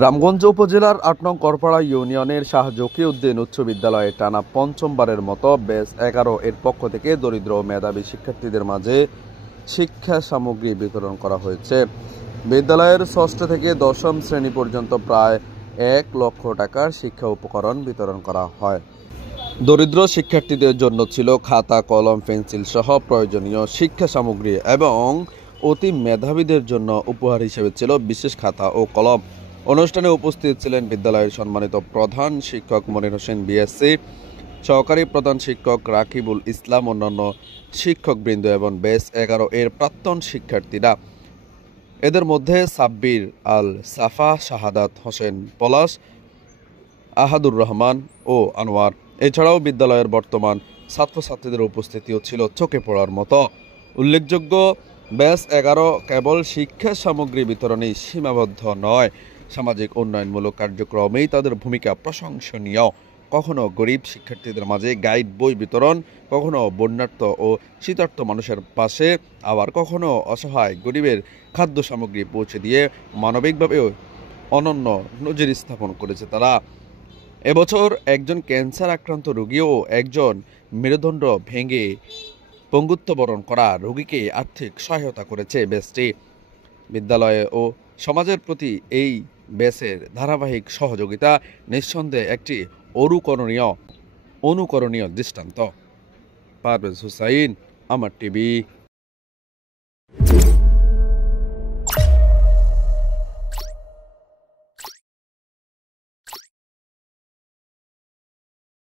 রামগঞ্জ উপজেলার ৮ নং করপাড়া ইউনিয়নের শাহ জকিউদ্দিন উচ্চ বিদ্যালয়ে টানা পঞ্চমবারের মতো ব্যাচ ১১ এর পক্ষ থেকে দরিদ্র ও মেধাবী শিক্ষার্থীদের মাঝে শিক্ষা সামগ্রী বিতরণ করা হয়েছে। বিদ্যালয়ের ষষ্ঠ থেকে দশম শ্রেণী পর্যন্ত প্রায় ১ লক্ষ টাকার শিক্ষা উপকরণ বিতরণ করা হয়। দরিদ্র শিক্ষার্থীদের জন্য ছিল খাতা, কলম, পেন্সিল সহ প্রয়োজনীয় শিক্ষা সামগ্রী এবং অতি মেধাবীদের জন্য উপহার হিসেবে ছিল বিশেষ খাতা ও কলম। অনুষ্ঠানে উপস্থিত ছিলেন বিদ্যালয়ের সম্মানিত প্রধান শিক্ষক মনির হোসেন বিএসসি, সহকারী প্রধান শিক্ষক রাকিবুল ইসলাম, অন্যান্য শিক্ষকবৃন্দ এবং ব্যাচ ১১ এর প্রাক্তন শিক্ষার্থীরা। এদের মধ্যে সাব্বির আল সাফা, শাহাদাত হোসেন পলাশ, আহাদুর রহমান ও আনোয়ার। এছাড়াও বিদ্যালয়ের বর্তমান ছাত্রছাত্রীদের উপস্থিতিও ছিল চোখে পড়ার মতো। উল্লেখযোগ্য, ব্যাচ ১১ কেবল শিক্ষা সামগ্রী বিতরণেই সীমাবদ্ধ নয়, সামাজিক উন্নয়নমূলক কার্যক্রমেই তাদের ভূমিকা প্রশংসনীয়। কখনো গরিব শিক্ষার্থীদের মাঝে গাইড বই বিতরণ, কখনো বন্যার্থ ও শীতার্থ মানুষের পাশে, আবার কখনো অসহায় গরিবের খাদ্য সামগ্রী পৌঁছে দিয়ে মানবিকভাবেও অনন্য নজির স্থাপন করেছে তারা। এবছর একজন ক্যান্সার আক্রান্ত রোগী ও একজন মেরুদণ্ড ভেঙে পঙ্গুত্ববরণ করা রোগীকে আর্থিক সহায়তা করেছে ব্যাচটি। বিদ্যালয়ে ও সমাজের প্রতি এই ব্যাচের ধারাবাহিক সহযোগিতা নিঃসন্দেহে একটি অনুকরণীয় দৃষ্টান্ত। পারভেজ হুসাইন, আমার টিভি।